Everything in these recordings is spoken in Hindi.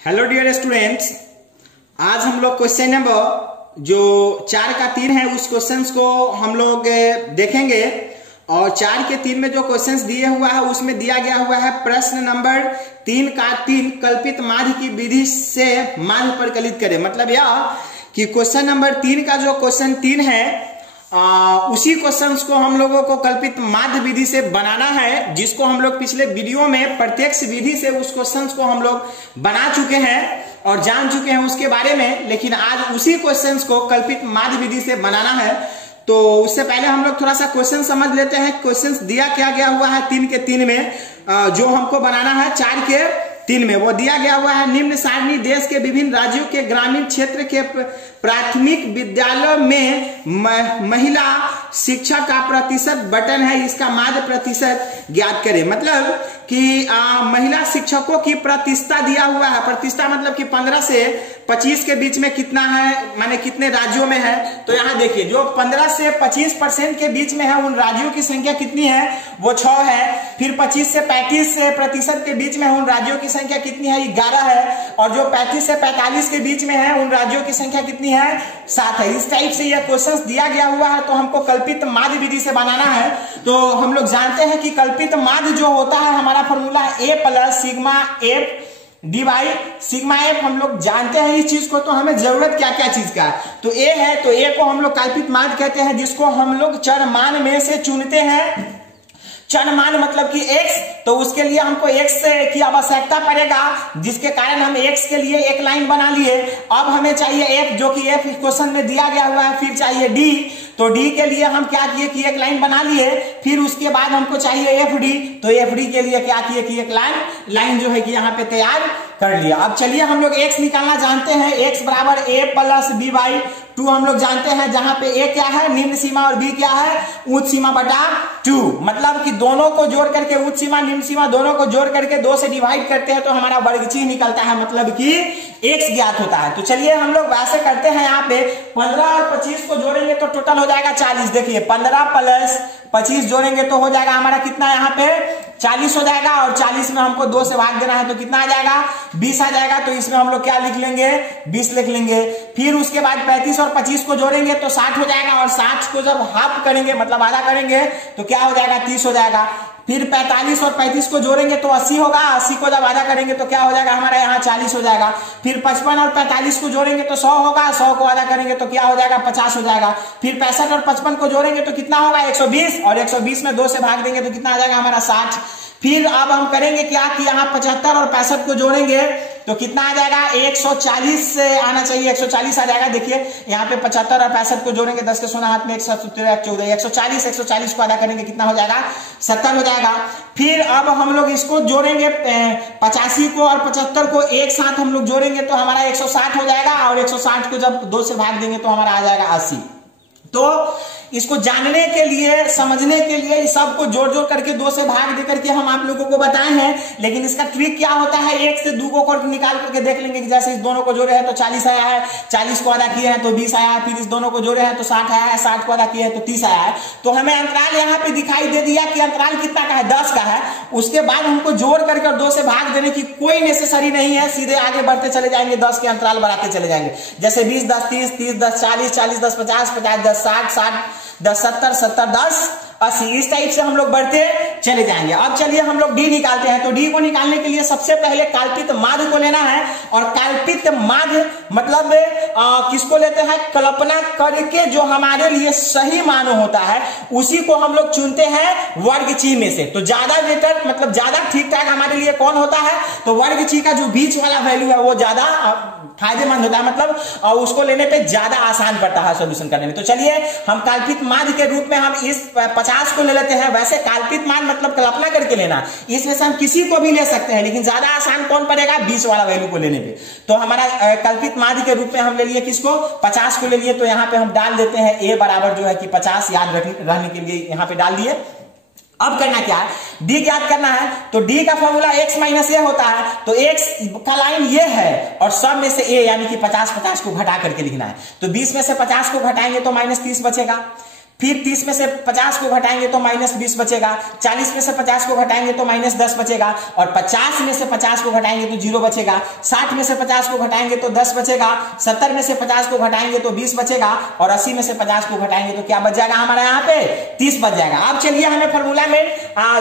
हेलो डियर स्टूडेंट्स, आज हम लोग क्वेश्चन नंबर जो 4 का 3 है उस क्वेश्चंस को हम लोग देखेंगे। और 4 के 3 में जो क्वेश्चंस दिए हुआ है उसमें दिया गया हुआ है प्रश्न नंबर 3 का 3 कल्पित माध्य की विधि से माध्य परिकलित करें। मतलब यह कि क्वेश्चन नंबर 3 का जो क्वेश्चन 3 है उसी क्वेश्चंस को हम लोगों को कल्पित माध्य विधि से बनाना है, जिसको हम लोग पिछले वीडियो में प्रत्यक्ष विधि से उस क्वेश्चंस को हम लोग बना चुके हैं और जान चुके हैं उसके बारे में। लेकिन आज उसी क्वेश्चंस को कल्पित माध्य विधि से बनाना है। तो उससे पहले हम लोग थोड़ा सा क्वेश्चन समझ लेते हैं। क्वेश्चंस दिया क्या गया हुआ है 3 के 3 में, जो हमको बनाना है 4 के 3 में वो दिया गया हुआ है। निम्न सारणी देश के विभिन्न राज्यों के ग्रामीण क्षेत्र के प्राथमिक विद्यालय में महिला शिक्षा का प्रतिशत बटन है, इसका माध्य प्रतिशत ज्ञात करें। मतलब कि महिला शिक्षकों की प्रतिशत दिया हुआ है। प्रतिशत मतलब कि 15 से 25 के बीच में कितना है, माने कितने राज्यों में है। तो यहाँ देखिए जो 15 से 25% के बीच में है उन राज्यों की संख्या कितनी है, वो 6 है। फिर 25 से 35% के बीच में है उन राज्यों की संख्या कितनी है, 11 है। और जो 35 से 45 के बीच में है उन राज्यों की संख्या कितनी है, 7 है। इस टाइप से यह क्वेश्चंस दिया गया हुआ है। तो हमको कल्पित माध्य विधि से बनाना है। तो हम लोग जानते हैं कि कल्पित माध्य जो होता है हमारा formula a plus sigma f divide sigma f. हम लोग जानते हैं इस चीज को। तो हमें जरूरत क्या क्या चीज का, तो ए है, तो ए को हम लोग कल्पित माध्य कहते हैं, जिसको हम लोग चर मान में से चुनते हैं। चर मान मतलब कि x, तो उसके लिए हमको x की आवश्यकता पड़ेगा, जिसके कारण हम x के लिए एक लाइन बना लिए। अब हमें चाहिए f, जो कि f क्वेश्चन में दिया गया हुआ है। फिर चाहिए d, तो d के लिए हम क्या किए कि एक लाइन बना लिए। फिर उसके बाद हमको चाहिए fd, तो fd के लिए क्या किए कि एक लाइन जो है कि यहाँ पे तैयार कर लिया। अब चलिए हम लोग x निकालना जानते हैं। x बराबर a प्लस b बाई 2 हम लोग जानते हैं, जहां पे a क्या है निम्न सीमा और b क्या है उच्च सीमा बटा 2। मतलब कि दोनों को जोड़ करके उच्च सीमा निम्न सीमा दोनों को जोड़ करके 2 से डिवाइड करते हैं तो हमारा वर्गचीह निकलता है, मतलब कि x ज्ञात होता है। तो चलिए हम लोग वैसे करते हैं। यहाँ पे 15 और 25 को जोड़ेंगे तो टोटल हो जाएगा 40। देखिए 15 प्लस 25 जोड़ेंगे तो हो जाएगा हमारा कितना, यहाँ पे 40 हो जाएगा। और 40 में हमको 2 से भाग देना है तो कितना आ जाएगा, 20 आ जाएगा। तो इसमें हम लोग क्या लिख लेंगे, 20 लिख लेंगे। फिर उसके बाद 35 और 25 को जोड़ेंगे तो 60 हो जाएगा। और 60 को जब हाफ करेंगे मतलब आधा करेंगे तो क्या हो जाएगा, 30 हो जाएगा। फिर 45 और 35 को जोड़ेंगे तो 80 होगा। 80 को जब आधा करेंगे तो क्या हो जाएगा हमारा यहाँ 40 हो जाएगा। फिर 55 और 45 को जोड़ेंगे तो 100 होगा। 100 को आधा करेंगे तो क्या हो जाएगा, 50 हो जाएगा। फिर 65 और 55 को जोड़ेंगे तो कितना होगा, 120। और 120 में 2 से भाग देंगे तो कितना आ जाएगा हमारा 60। फिर अब हम करेंगे क्या कि यहाँ 75 और 65 को जोड़ेंगे तो कितना आ जाएगा, 140 से आना चाहिए, 140 आ जाएगा। देखिए यहाँ पे 75 और 65 को जोड़ेंगे, 10 के सोना हाथ में 114 140 को आधा करेंगे कितना हो जाएगा, 70 हो जाएगा। फिर अब हम लोग इसको जोड़ेंगे 85 को और 75 को एक साथ हम लोग जोड़ेंगे तो हमारा 160 हो जाएगा। और 160 को जब 2 से भाग देंगे तो हमारा आ जाएगा 80। तो इसको जानने के लिए समझने के लिए इस सबको जोड़ जोड़ करके 2 से भाग दे करके हम आप लोगों को बताए हैं। लेकिन इसका ट्रिक क्या होता है, 1 से 2 को निकाल करके देख लेंगे कि जैसे इस दोनों को जोड़े हैं तो 40 आया है, 40 को आधा किए हैं तो 20 आया है। फिर इस दोनों को जोड़े हैं तो 60 आया है, 60 को आधा किए हैं तो 30 आया है। तो हमें अंतराल यहाँ पे दिखाई दे दिया कि अंतराल कितना का है, 10 का है। उसके बाद हमको जोड़ करके 2 से भाग देने की कोई नेसेसरी नहीं है, सीधे आगे बढ़ते चले जाएंगे, 10 के अंतराल बढ़ाते चले जाएंगे। जैसे 20 10 30 30 10 40 40 10 50 50 10 60 60 10 70 70 10 80 इस टाइप से हम लोग बढ़ते चले जाएंगे। अब चलिए हम लोग डी निकालते हैं। तो डी को निकालने के लिए सबसे पहले कल्पित माध्य को लेना है। और कल्पित माध्य मतलब किसको लेते हैं, कल्पना करके जो हमारे लिए सही मान होता है उसी को हम लोग चुनते हैं वर्गचीह में से। तो ज्यादा बेटर मतलब ज्यादा ठीक ठाक हमारे लिए कौन होता है, तो वर्गचीह का जो बीच वाला वैल्यू है वो ज्यादा फायदेमंद होता है, मतलब उसको लेने पे ज्यादा आसान पड़ता है सोल्यूशन करने में। तो चलिए हम कल्पित माध्य के रूप में हम इस 50 को ले लेते हैं। वैसे कल्पित माध्य मतलब कल्पना करके लेना, इसमें से हम किसी को भी ले सकते हैं, लेकिन ज्यादा आसान कौन पड़ेगा, 20 वाला वैल्यू को लेने पे। तो हमारा कल्पित माध्य के रूप में हम ले लिए किसको, 50 को ले लिए। तो यहाँ पे हम डाल देते हैं a बराबर जो है कि 50 याद रहने के लिए यहाँ पे डाल दिए। अब करना क्या है, डी ज्ञात करना है। तो डी का फॉर्मूला x माइनस ए होता है। तो x का लाइन ये है और सब में से a यानी कि 50 50 को घटा करके लिखना है। तो 20 में से 50 को घटाएंगे तो -30 बचेगा। फिर 30 में से 50 को घटाएंगे तो -20 बचेगा, 40 में से 50 को घटाएंगे तो -10 बचेगा, और 50 में से 50 को घटाएंगे तो 0 बचेगा, 60 में से 50 को घटाएंगे तो 10 बचेगा, 70 में से 50 को घटाएंगे तो 20 बचेगा, और 80 में से 50 को घटाएंगे तो क्या बच जाएगा हमारा यहाँ पे 30 बच जाएगा। अब चलिए हमें फॉर्मूला में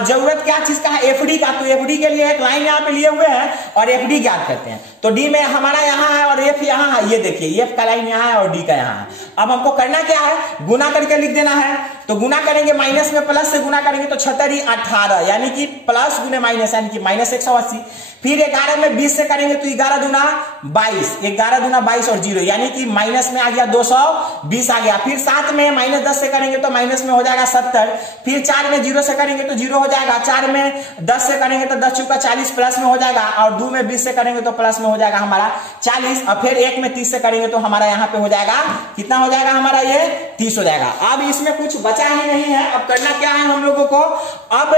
जरूरत क्या चीज का है, एफडी का। तो एफडी के लिए एक लाइन यहाँ पे लिए हुए हैं और एफडी ज्ञात करते हैं। तो डी में हमारा यहाँ है और एफ यहाँ है, ये देखिए एफ का लाइन यहाँ है और डी का यहाँ है। अब हमको करना क्या है, गुना करके लिख देना है। तो गुना करेंगे, माइनस में प्लस से गुना करेंगे तो 76 18, यानी कि प्लस गुने माइनस, यानी कि -180। फिर 11 में 20 से करेंगे तो 11 दूना 22, 11 दूना 22 और 0, यानी कि माइनस में आ गया 220 आ गया। फिर 7 में -10 से करेंगे तो माइनस में हो जाएगा 70। फिर 4 में 0 से करेंगे तो 0 हो जाएगा, 4 में 10 से करेंगे तो 10 चौका 40 प्लस में हो जाएगा, और 2 में 20 से करेंगे तो प्लस में हो जाएगा हमारा 40, और फिर 1 में 30 से करेंगे तो हमारा यहाँ पे हो जाएगा कितना हो जाएगा हमारा, ये 30 हो जाएगा। अब इसमें कुछ बचा ही नहीं है। अब करना क्या है हम लोगों को, अब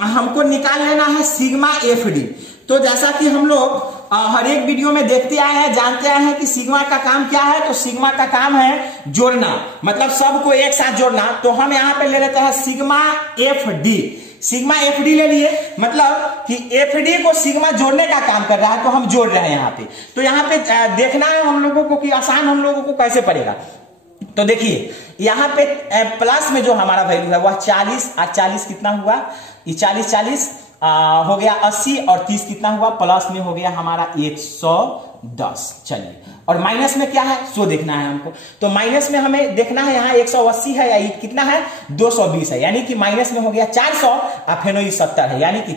हमको निकाल लेना है सिग्मा एफडी। तो जैसा कि हम लोग हर एक वीडियो में देखते आए हैं, जानते आए हैं कि सिग्मा का काम क्या है। तो सिग्मा का काम है जोड़ना, मतलब सबको एक साथ जोड़ना। तो हम यहाँ पे ले लेते हैं सिग्मा एफडी। सिग्मा एफडी ले लिए, मतलब कि एफडी को सिग्मा जोड़ने का काम कर रहा है, तो हम जोड़ रहे हैं यहाँ पे। तो यहाँ पे देखना है हम लोगों को कि आसान हम लोगों को कैसे पड़ेगा। तो देखिए यहाँ पे प्लस में जो हमारा वैल्यू है वह 40 और 40 कितना हुआ, ये 40 हो गया 80, और 30 कितना हुआ, प्लस में हो गया हमारा 110। चलिए, और माइनस में क्या है सो देखना है हमको। तो माइनस में हमें देखना है यहाँ 180 है या ये कितना है 220 है, यानी कि माइनस में हो गया 400 और फिर 70 है, यानी कि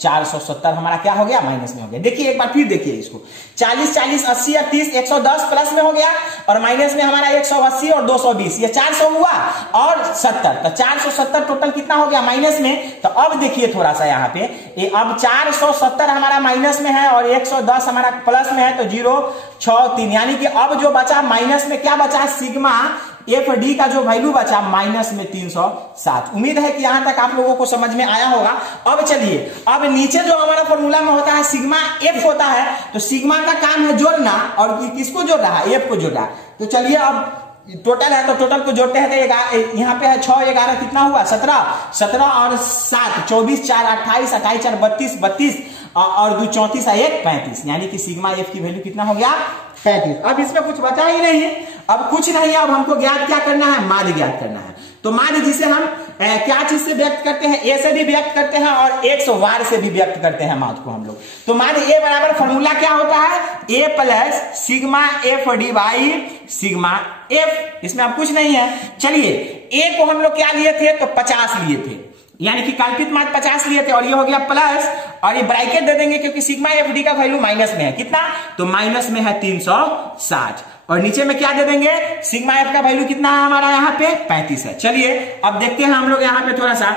470 हमारा क्या हो गया, माइनस में हो गया। देखिए एक बार फिर देखिए इसको, 40 40 80 और 30 110 प्लस में हो गया, और माइनस में हमारा 180 और 220, ये 400 हुआ और 70, तो 470 टोटल कितना हो गया माइनस में। तो अब देखिए थोड़ा सा यहाँ पे, अब 470 हमारा माइनस में है और 110 हमारा प्लस में है, तो 0 6 3, यानी कि अब जो बचा माइनस में क्या बचा, सिग्मा एफडी का जो वैल्यू बचा माइनस में 360। उम्मीद है कि यहां तक आप लोगों को समझ में आया होगा। अब चलिए, अब नीचे जो हमारा फॉर्मूला में होता है सिग्मा एफ होता है, तो सिग्मा का काम है जोड़ना, और किसको जोड़ रहा है, एफ को जोड़ रहा है। तो चलिए अब टोटल है तो टोटल को जोड़ते हैं, तो यहाँ पे है 6 11 कितना हुआ 17 और 7 24 4 28 28 4 32 और 2 34 1 35, यानी कि सिग्मा एफ की वैल्यू कितना हो गया 35। अब इसमें कुछ बचा ही नहीं है, अब कुछ नहीं है। अब हमको ज्ञात क्या करना है, माध्य ज्ञात करना है। तो माध्य जिसे हम क्या चीज से व्यक्त करते हैं, ए से भी व्यक्त करते हैं और 100 से भी व्यक्त करते हैं माध्य को हम लोग। तो माध्य ए बराबर फॉर्मूला क्या होता है, a plus sigma f divide sigma f. इसमें अब कुछ नहीं है। चलिए, ए को हम लोग क्या लिए थे, तो 50 लिए थे, यानी कि कल्पित माध्य 50 लिए थे, और ये हो गया प्लस, और ये ब्रैकेट दे देंगे क्योंकि सिग्मा एफडी का वैल्यू माइनस में है, कितना, तो माइनस में है 360, और नीचे में क्या दे देंगे, सिग्मा एफ का वैल्यू कितना है हमारा यहाँ पे 35 है। चलिए अब देखते हैं हम लोग यहाँ पे थोड़ा सा,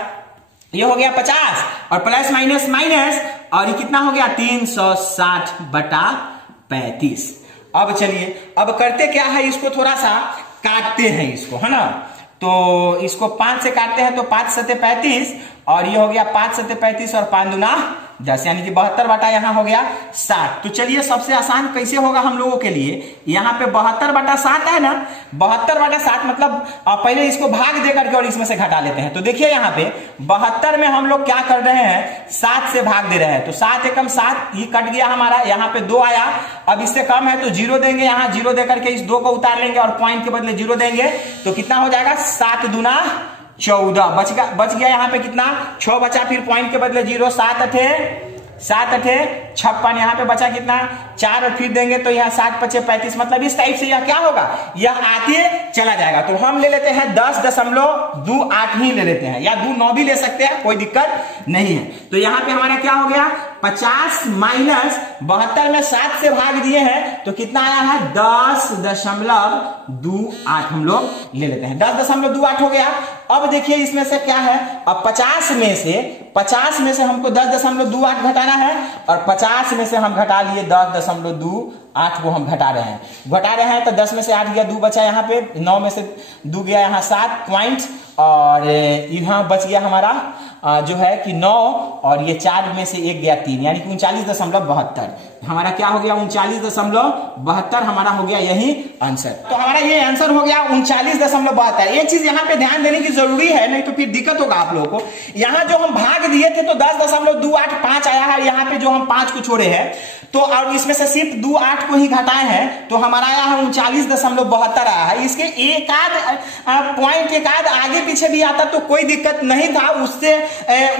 ये हो गया 50 और प्लस माइनस माइनस, और ये कितना हो गया 360/35। अब चलिए, अब करते क्या है, इसको थोड़ा सा काटते हैं इसको, है ना। तो इसको 5 से काटते हैं तो 5 7 35, और ये हो गया 5 7 35 और 5 दूना 10, यानी कि 72 बटा यहाँ हो गया 60। तो चलिए सबसे आसान कैसे होगा हम लोगों के लिए, यहाँ पे 72/7 है ना, 72/7 मतलब पहले इसको भाग दे करके और इसमें से घटा लेते हैं। तो देखिए यहाँ पे 72 में हम लोग क्या कर रहे हैं, 7 से भाग दे रहे हैं, तो 7 एकम 7, ये कट गया हमारा, यहाँ पे 2 आया। अब इससे कम है तो 0 देंगे, यहाँ 0 दे करके इस 2 को उतार लेंगे और पॉइंट के बदले 0 देंगे, तो कितना हो जाएगा 7 दूना 14, बच गया यहाँ पे कितना 6 बचा, फिर पॉइंट के बदले 0, 7 8 56, यहाँ पे बचा कितना 4, और फिर देंगे तो यहाँ 7 5 35, मतलब इस टाइप से यह क्या होगा, यह आते चला जाएगा। तो हम ले लेते हैं 10.28 ही ले लेते हैं, या 2.9 भी ले सकते हैं, कोई दिक्कत नहीं है। तो यहाँ पे हमारा क्या हो गया 50 माइनस 72 में 7 से भाग दिए हैं, तो कितना आया है 10.28 हम लोग ले लेते हैं, 10.28 हो गया। अब देखिए इसमें से क्या है, अब 50 में से हमको 10.28 घटाना है, और 50 में से हम घटा लिए 10.28 को हम घटा रहे हैं। तो 10 में से 8 गया, 2 बचा यहाँ पे, 9 में से 2 गया यहाँ 7 पॉइंट, और यहाँ बच गया हमारा जो है कि 9 और ये 4 में से 1 गया 3, यानी कि 39.72। हमारा क्या हो गया 39.72 हमारा हो गया यही आंसर। तो हमारा ये आंसर हो गया 39.72। ये चीज यहाँ पे ध्यान देने की जरूरी है, नहीं तो फिर दिक्कत होगा आप लोगों को। यहाँ जो हम भाग दिए थे तो 10.285 आया है, यहाँ पे जो हम 5 को छोड़े हैं तो और इसमें से सिर्फ 28 को ही घटाए हैं तो हमारा आया है 39.72 आया है। इसके एक आध पॉइंट एक आध आगे पीछे भी आता तो कोई दिक्कत नहीं था,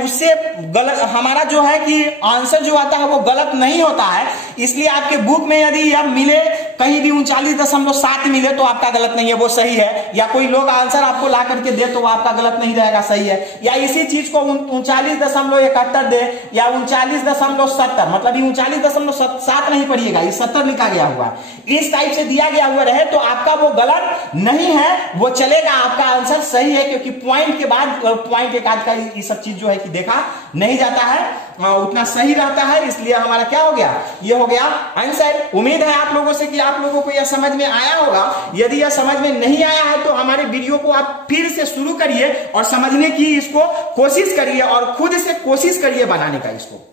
उससे गलत हमारा जो है कि आंसर जो आता है वो गलत नहीं होता है। इसलिए आपके बुक में यदि अब मिले कहीं भी 39.7 मिले तो आपका गलत नहीं है, वो सही है। या कोई लोग आंसर आपको ला करके दे तो वो आपका गलत नहीं रहेगा, सही है। या इसी चीज को 39.71 दे या 39.70, मतलब 39.7 नहीं पढ़िएगा, ये 70 लिखा गया हुआ, इस टाइप से दिया गया हुआ रहे तो आपका वो गलत नहीं है, वो चलेगा, आपका आंसर सही है। क्योंकि पॉइंट के बाद पॉइंट एक आध का ये सब चीज जो है कि देखा नहीं जाता है, उतना सही रहता है। इसलिए हमारा क्या हो गया, ये हो गया आंसर। उम्मीद है आप लोगों से कि आप लोगों को यह समझ में आया होगा। यदि यह समझ में नहीं आया है तो हमारे वीडियो को आप फिर से शुरू करिए और समझने की इसको कोशिश करिए और खुद से कोशिश करिए बनाने का इसको।